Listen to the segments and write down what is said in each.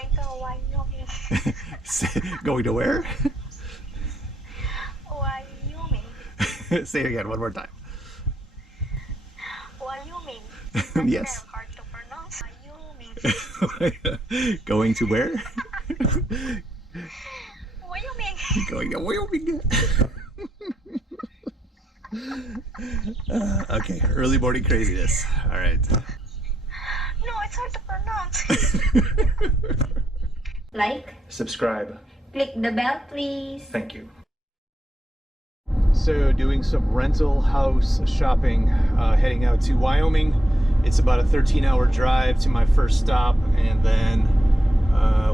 going to Wyoming. Going to where? Wyoming. Say it again one more time. Wyoming. Yes. Hard to pronounce. Wyoming. Going to where? Wyoming. Going to Wyoming. Okay, early morning craziness. All right. No, it's hard to pronounce. Like, Subscribe. click the bell, please. Thank you. So, doing some rental house shopping, heading out to Wyoming. It's about a 13-hour drive to my first stop, and then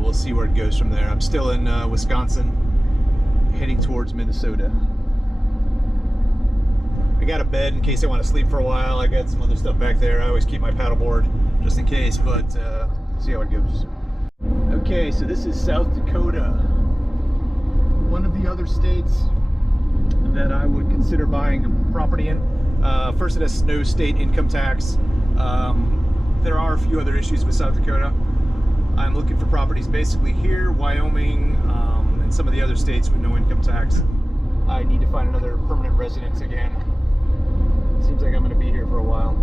we'll see where it goes from there. I'm still in Wisconsin, heading towards Minnesota. I got a bed in case I want to sleep for a while. I got some other stuff back there. I always keep my paddleboard just in case, but see how it goes. Okay, so this is South Dakota, one of the other states that I would consider buying property in. First, it has no state income tax. There are a few other issues with South Dakota. I'm looking for properties basically here, Wyoming, and some of the other states with no income tax. I need to find another permanent residence again. Seems like I'm going to be here for a while.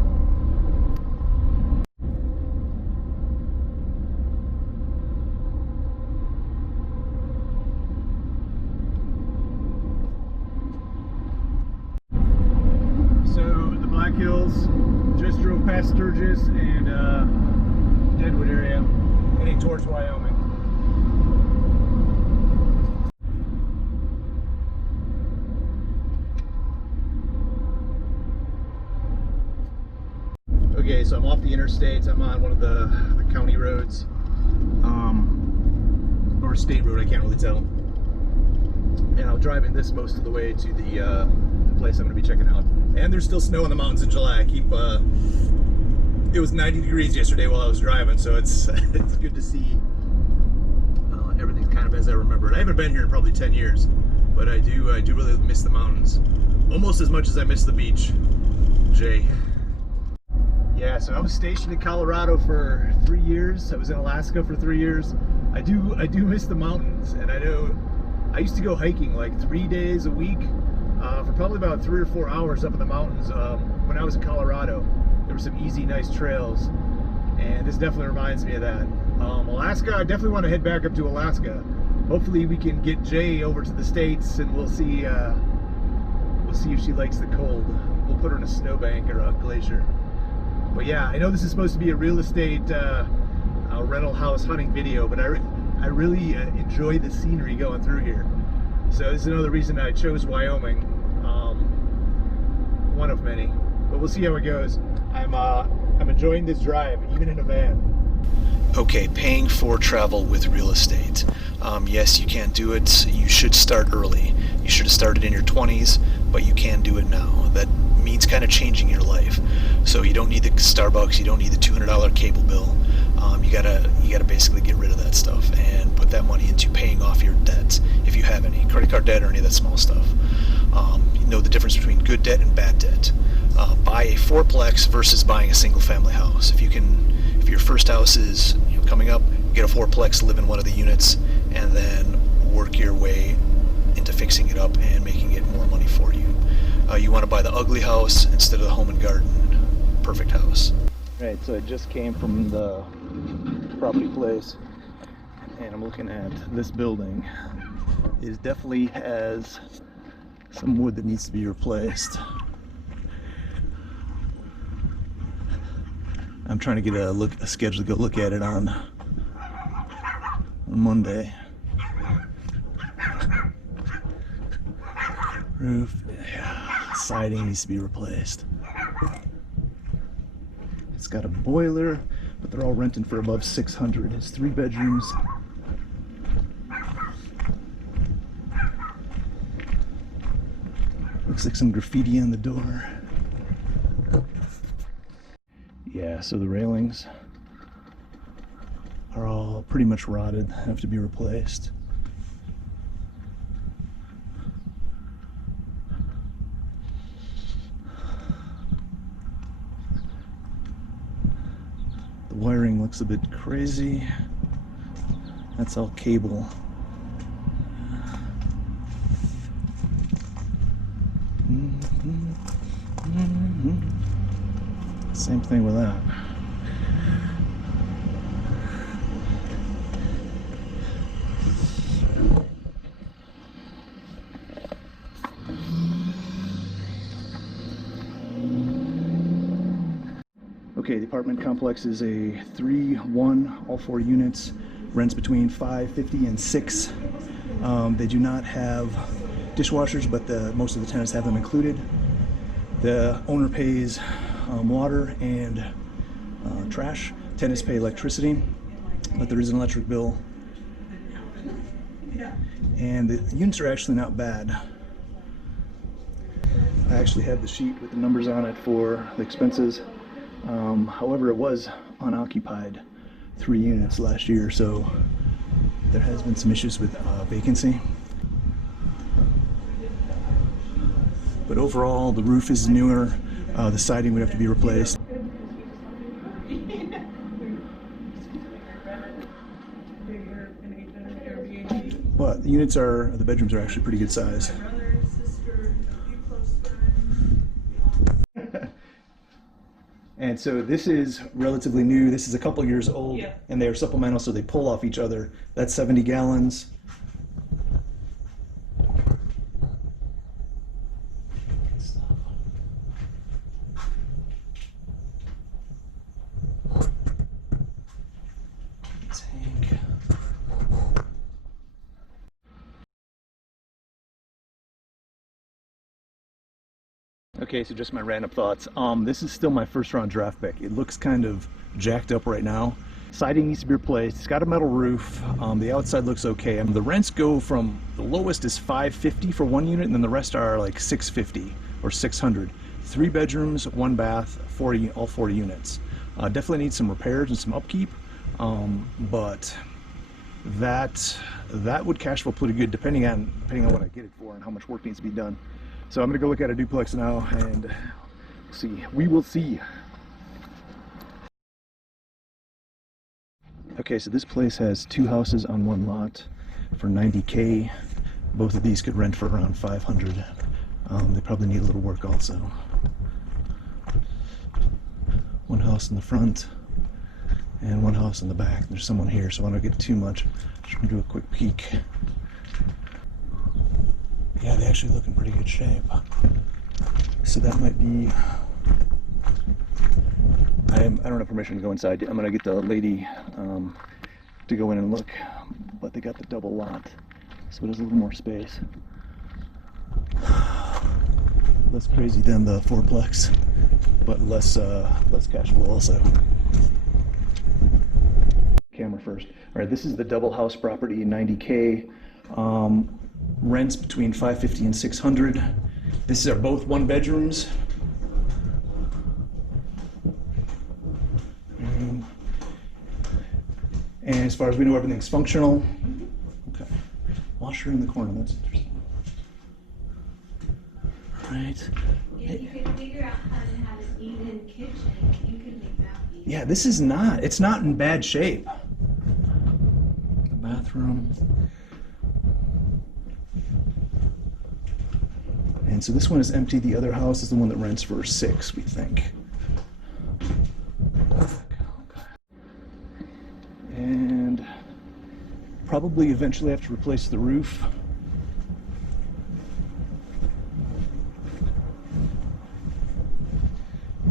Black Hills, just drove past Sturgis and Deadwood area, heading towards Wyoming. Okay, so I'm off the interstates. I'm on one of the county roads, or state road, I can't really tell. And I'm driving this most of the way to the place I'm going to be checking out. And there's still snow in the mountains in July. I keep, it was 90 degrees yesterday while I was driving, so it's good to see everything's kind of as I remember it. I haven't been here in probably 10 years, but I do really miss the mountains. Almost as much as I miss the beach, Jay. Yeah, so I was stationed in Colorado for 3 years. I was in Alaska for 3 years. I do miss the mountains, and I know I used to go hiking like 3 days a week. For probably about 3 or 4 hours up in the mountains when I was in Colorado. There were some easy, nice trails, and this definitely reminds me of that. Alaska, I definitely want to head back up to Alaska. Hopefully we can get Jay over to the States, and we'll see if she likes the cold. We'll put her in a snowbank or a glacier. But yeah, I know this is supposed to be a real estate rental house hunting video, but I really enjoy the scenery going through here. So this is another reason I chose Wyoming, one of many, but we'll see how it goes. I'm enjoying this drive, even in a van. Okay, paying for travel with real estate. Yes, you can do it. You should start early. You should have started in your 20s, but you can do it now. That means kind of changing your life. So you don't need the Starbucks, you don't need the $200 cable bill. You gotta basically get rid of that stuff and put that money into paying off your debts, if you have any credit card debt or any of that small stuff. You know the difference between good debt and bad debt. Buy a fourplex versus buying a single family house. If your first house is coming up, get a fourplex, live in one of the units, and then work your way into fixing it up and making it more money for you. You want to buy the ugly house instead of the home and garden perfect house. Right, so I just came from the property place, and I'm looking at this building. It definitely has some wood that needs to be replaced. I'm trying to get a schedule to go look at it on Monday. Roof, yeah, siding needs to be replaced. It's got a boiler, but they're all renting for above $600. It's 3 bedrooms. Looks like some graffiti on the door. Yeah, so the railings are all pretty much rotted, have to be replaced. The wiring looks a bit crazy. That's all cable. Same thing with that. Okay, the apartment complex is a 3-1, all 4 units, rents between $550 and $6. They do not have dishwashers, but most of the tenants have them included. The owner pays water and trash. Tenants pay electricity, but there is an electric bill. And the units are actually not bad. I actually have the sheet with the numbers on it for the expenses. However, it was unoccupied 3 units last year, so there has been some issues with vacancy. But overall, the roof is newer. The siding would have to be replaced. But the units the bedrooms are actually pretty good size. And so this is relatively new. This is a couple years old, and they are supplemental, so they pull off each other. That's 70 gallons. Tank. Okay, so just my random thoughts. This is still my first round draft pick. It looks kind of jacked up right now. Siding needs to be replaced. It's got a metal roof. The outside looks okay. The rents go from, the lowest is $550 for 1 unit, and then the rest are like $650 or $600. 3 bedrooms, 1 bath, all 4 units. Definitely needs some repairs and some upkeep, but that would cash flow pretty good depending on what I get it for and how much work needs to be done. So I'm gonna go look at a duplex now and see. We will see. Okay, so this place has 2 houses on 1 lot for $90K. Both of these could rent for around $500. They probably need a little work also. 1 house in the front and 1 house in the back. There's someone here, so I don't get too much. Just gonna do a quick peek. Yeah, they actually look in pretty good shape. So that might be... I don't have permission to go inside. I'm gonna get the lady to go in and look, but they got the double lot, so there's a little more space. Less crazy than the Fourplex, but less cash flow also. Camera first. All right, this is the double house property, 90K. Rents between $550 and $600. These are both 1 bedrooms. And as far as we know, everything's functional. Okay. Washer in the corner, that's interesting. Right. If you could figure out how to have an even kitchen, you could make that be. Yeah, this is it's not in bad shape. The bathroom. And so this one is empty. The other house is the one that rents for $6, we think. And probably eventually have to replace the roof.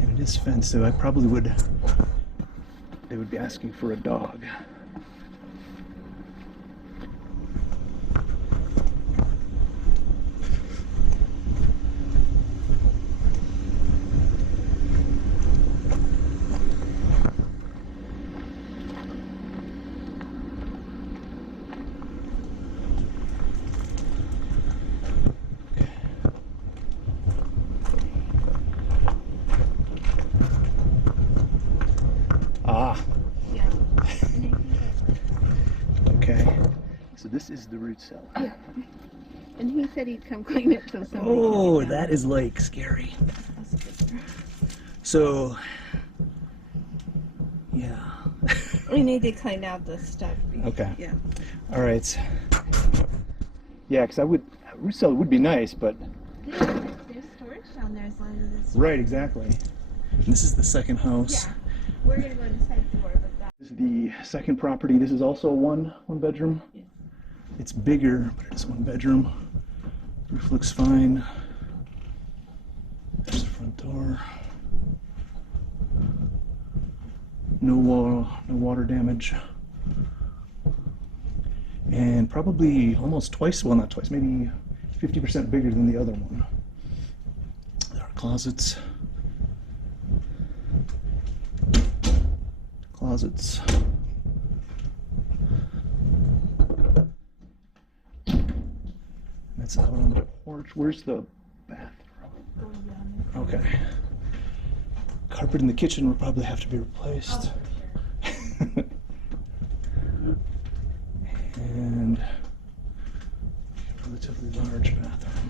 And it is fenced, so I probably they would be asking for a dog. Okay, so this is the root cellar. Yeah. And he said he'd come clean it till somebody. Oh, that is like scary. So, yeah. We need to clean out the stuff. Okay. Yeah. All right. Yeah, because a resale would be nice, but There's storage down there as long as it's. right, exactly. And this is the second house. Yeah. We're gonna go to the side door, but that. This is the second property. This is also a one bedroom. Yes. It's bigger, but it's 1 bedroom. Roof looks fine. There's the front door. No water damage. And probably almost twice, well not twice, maybe 50% bigger than the other one. There are closets. Closets. That's out on the porch. Where's the bathroom? Okay. Carpet in the kitchen will probably have to be replaced. And a relatively large bathroom.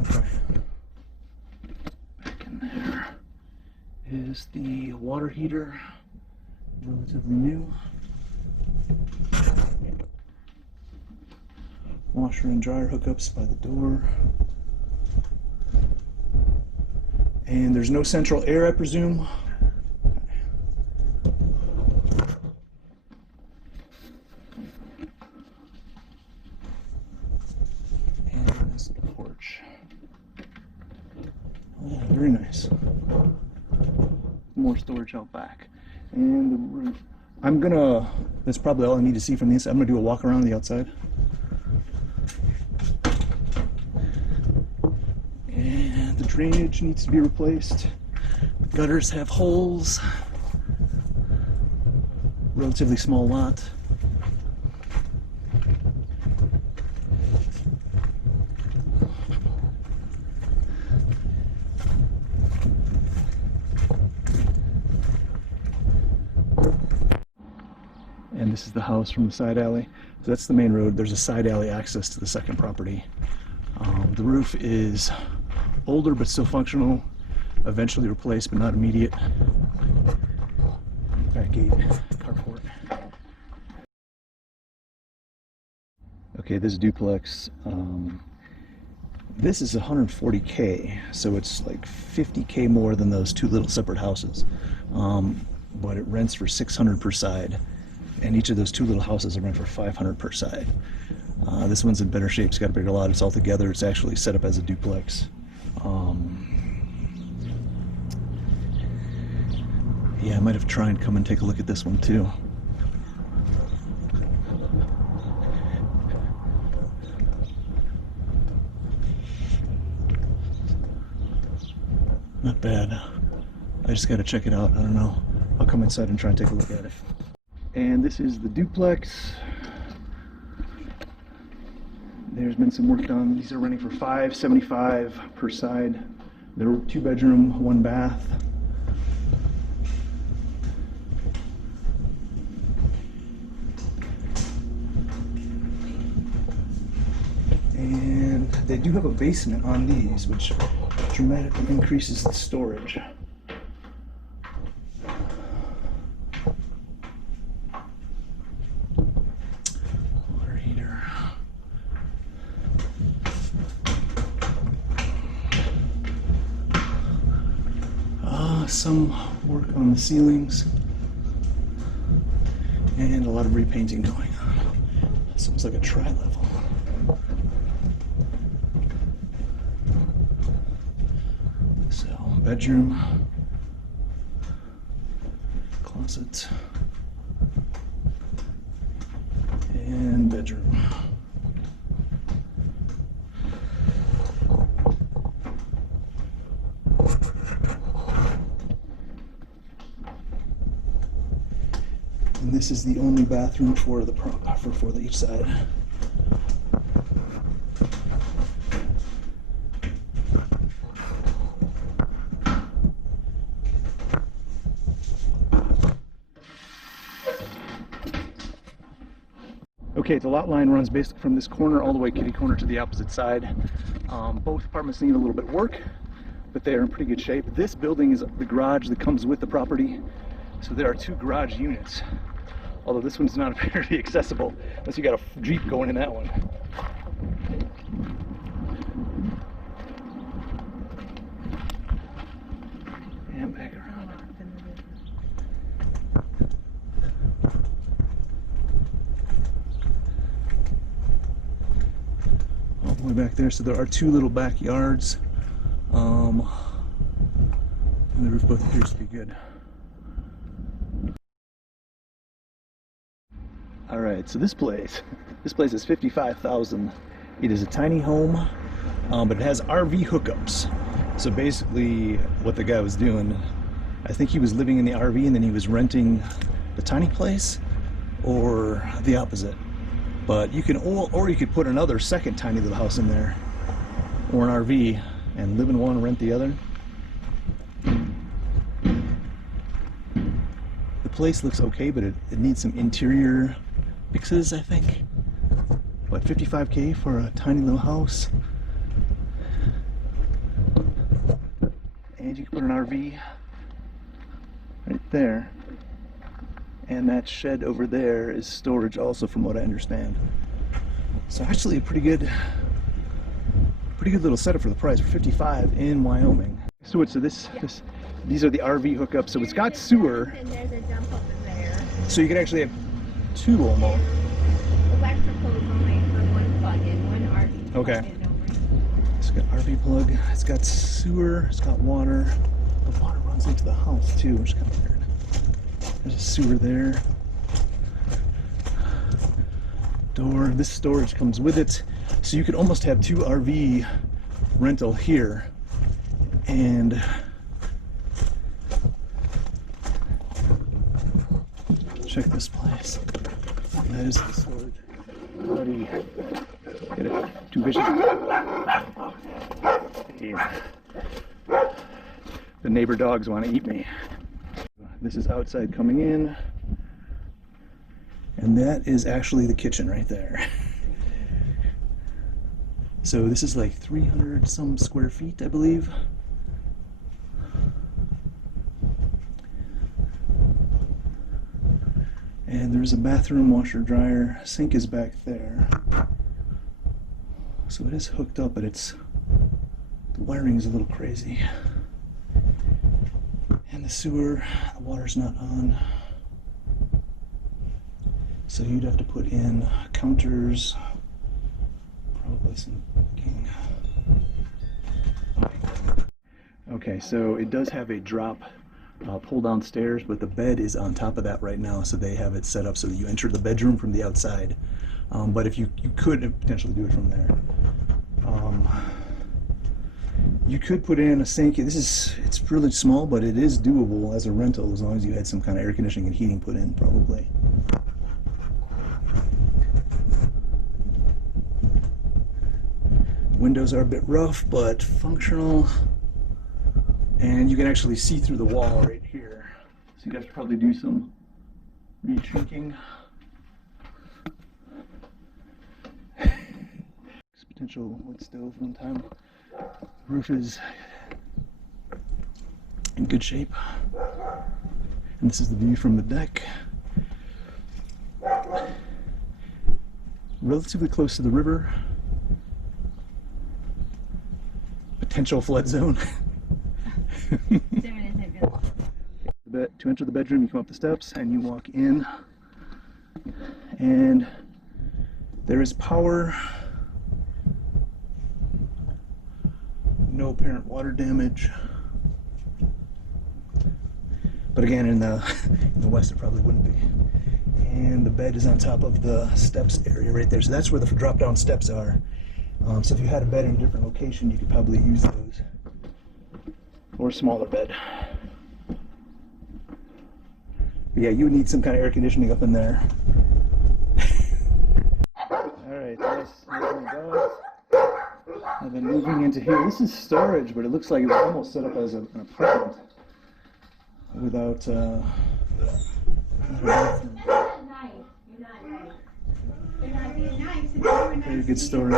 Okay. Back in there is the water heater, relatively new. Washer and dryer hookups by the door. And there's no central air, I presume. And this is the porch. Oh, yeah, very nice. More storage out back. And the roof. That's probably all I need to see from the inside. I'm gonna do a walk around the outside. And the drainage needs to be replaced. The gutters have holes. Relatively small lot. And this is the house from the side alley. So that's the main road. There's a side alley access to the second property. The roof is older but still functional. Eventually replaced but not immediate. Back gate, carport. Okay, this duplex. This is 140K, so it's like 50K more than those two little separate houses. But it rents for 600 per side. And each of those two little houses are rent for 500 per side. This one's in better shape. It's got a bigger lot. It's all together. It's actually set up as a duplex. Yeah, I might have tried and come and take a look at this one too. Not bad. I just got to check it out. I don't know. I'll come inside and try and take a look at it. And this is the duplex. There's been some work done. These are renting for $575 per side. They're 2 bedroom, 1 bath. And they do have a basement on these, which dramatically increases the storage. Some work on the ceilings and a lot of repainting going on. This looks like a tri-level. So, bedroom, closet, and bedroom. And this is the only bathroom for each side. Okay, the lot line runs basically from this corner all the way kitty corner to the opposite side. Both apartments need a little bit of work, but they are in pretty good shape. This building is the garage that comes with the property. So there are 2 garage units, although this one's not very accessible unless you got a Jeep going in that one. And back around. All the way back there, so there are 2 little backyards. And the roof both appears to be good. All right, so this place is $55,000. It is a tiny home, but it has RV hookups. So basically what the guy was doing, I think he was living in the RV and then he was renting the tiny place, or the opposite. But you can, or you could put another second tiny little house in there, or an RV, and live in one, rent the other. The place looks okay, but it needs some interior fixes, I think. What, $55K for a tiny little house? And you can put an RV right there. And that shed over there is storage also, from what I understand. So actually a pretty good little setup for the price, for $55 in Wyoming. So these are the RV hookups. So it's got sewer. And there's a dump up in there. So you can actually have 2 almost. Electrical is only for one plug-in, one RV Okay. plug-in only. It's got RV plug. It's got sewer. It's got water. The water runs into the house too, which is kind of weird. There's a sewer there. Door. This storage comes with it. So you could almost have 2 RV rental here. And check this place. That is the storage. Already get it. 2 fishes. The neighbor dogs want to eat me. This is outside coming in. And that is actually the kitchen right there. So this is like 300 some square feet, I believe. And there's a bathroom, washer, dryer. Sink is back there. So it is hooked up, but the wiring is a little crazy. And the sewer, the water's not on. So you'd have to put in counters, probably some cooking. Okay, so it does have a drop pull down stairs, but the bed is on top of that right now, so they have it set up so that you enter the bedroom from the outside. But if you could potentially do it from there. You could put in a sink. It's really small, but it is doable as a rental as long as you had some kind of air conditioning and heating put in, probably. Windows are a bit rough, but functional. And you can actually see through the wall right here. So you guys should probably do some retrinking. Potential wood stove one time. Roof is in good shape. And this is the view from the deck. Relatively close to the river. Potential flood zone. To enter the bedroom, you come up the steps and you walk in, and there is power. No apparent water damage. But again, in the west, it probably wouldn't be. And the bed is on top of the steps area right there. So that's where the drop-down steps are. So if you had a bed in a different location, you could probably use those. Or a smaller bed. But yeah, you would need some kind of air conditioning up in there. Alright, there's the dogs. And then moving into here, this is storage, but it looks like it was almost set up as an apartment without a bathroom. You're not nice. You're not nice. You're not Very good storage.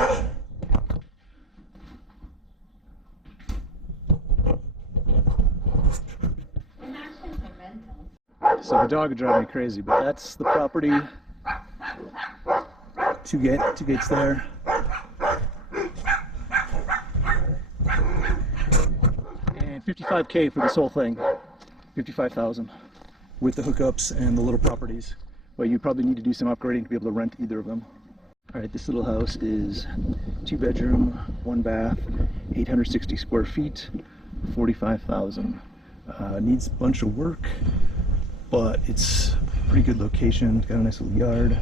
So the dog would drive me crazy, but that's the property. Two gates there. And $55K for this whole thing. 55,000 with the hookups and the little properties. But you probably need to do some upgrading to be able to rent either of them. All right, this little house is 2-bedroom, 1 bath, 860 square feet, 45,000. Needs a bunch of work, but it's a pretty good location. It's got a nice little yard.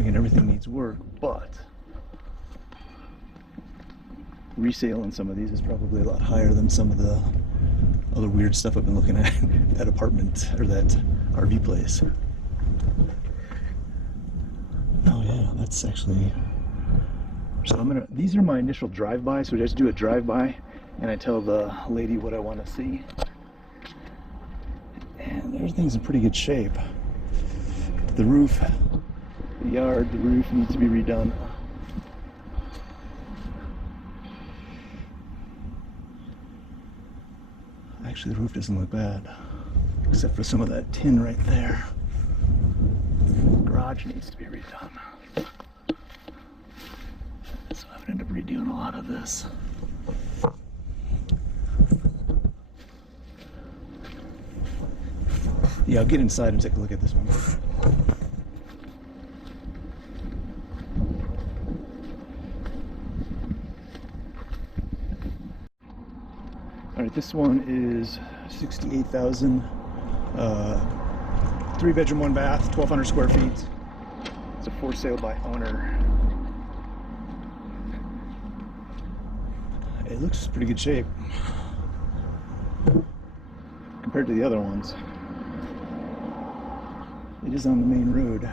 Again, everything needs work, but resale on some of these is probably a lot higher than some of the other weird stuff I've been looking at, that apartment or that RV place. Oh yeah, that's actually, so these are my initial drive-by, so I just do a drive-by and I tell the lady what I want to see. And everything's in pretty good shape. The roof, the yard, the roof needs to be redone. Actually, the roof doesn't look bad, except for some of that tin right there. The garage needs to be redone. So I would end up redoing a lot of this. Yeah, I'll get inside and take a look at this one. All right, this one is 68,000. 3-bedroom, 1 bath, 1,200 square feet. It's a for sale by owner. It looks pretty good shape compared to the other ones. It is on the main road.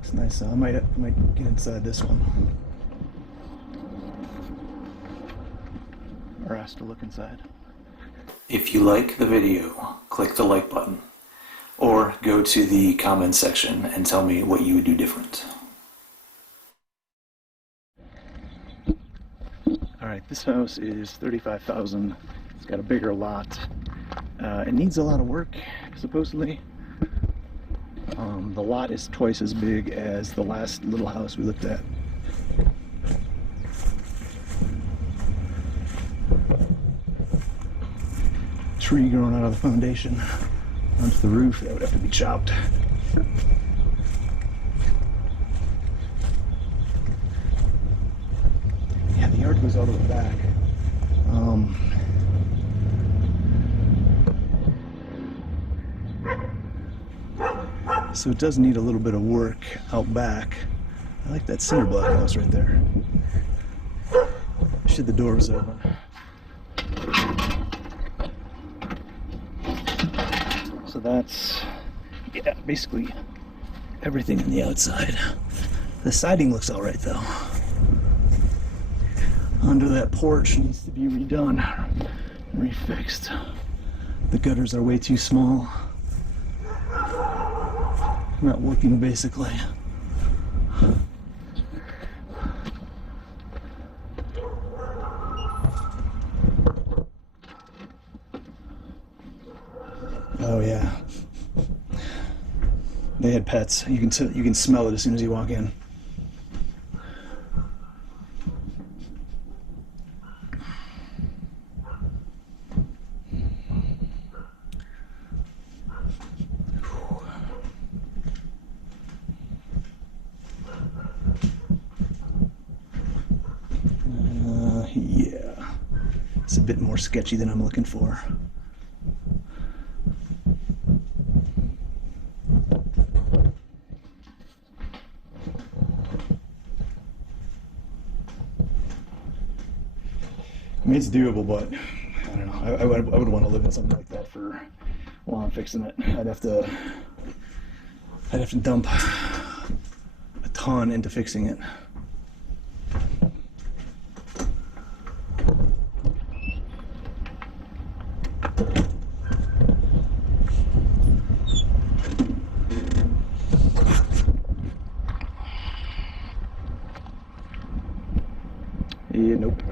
It's nice. I might get inside this one, or ask to look inside. If you like the video, click the like button, or go to the comment section and tell me what you would do different. All right, this house is 35,000. It's got a bigger lot. It needs a lot of work, supposedly. The lot is twice as big as the last little house we looked at. Tree growing out of the foundation onto the roof, that would have to be chopped. Yeah, the yard goes all the way back. So it does need a little bit of work out back. I like that cinder block house right there. Wish the door was open. So that's, yeah, basically everything on the outside. The siding looks all right though. Under that porch needs to be redone, refixed. The gutters are way too small. Not working basically. Oh yeah. They had pets. You can smell it as soon as you walk in. Yeah. It's a bit more sketchy than I'm looking for. I mean, it's doable, but I don't know. I would want to live in something like that for while I'm fixing it. I'd have to dump a ton into fixing it. Yeah, nope.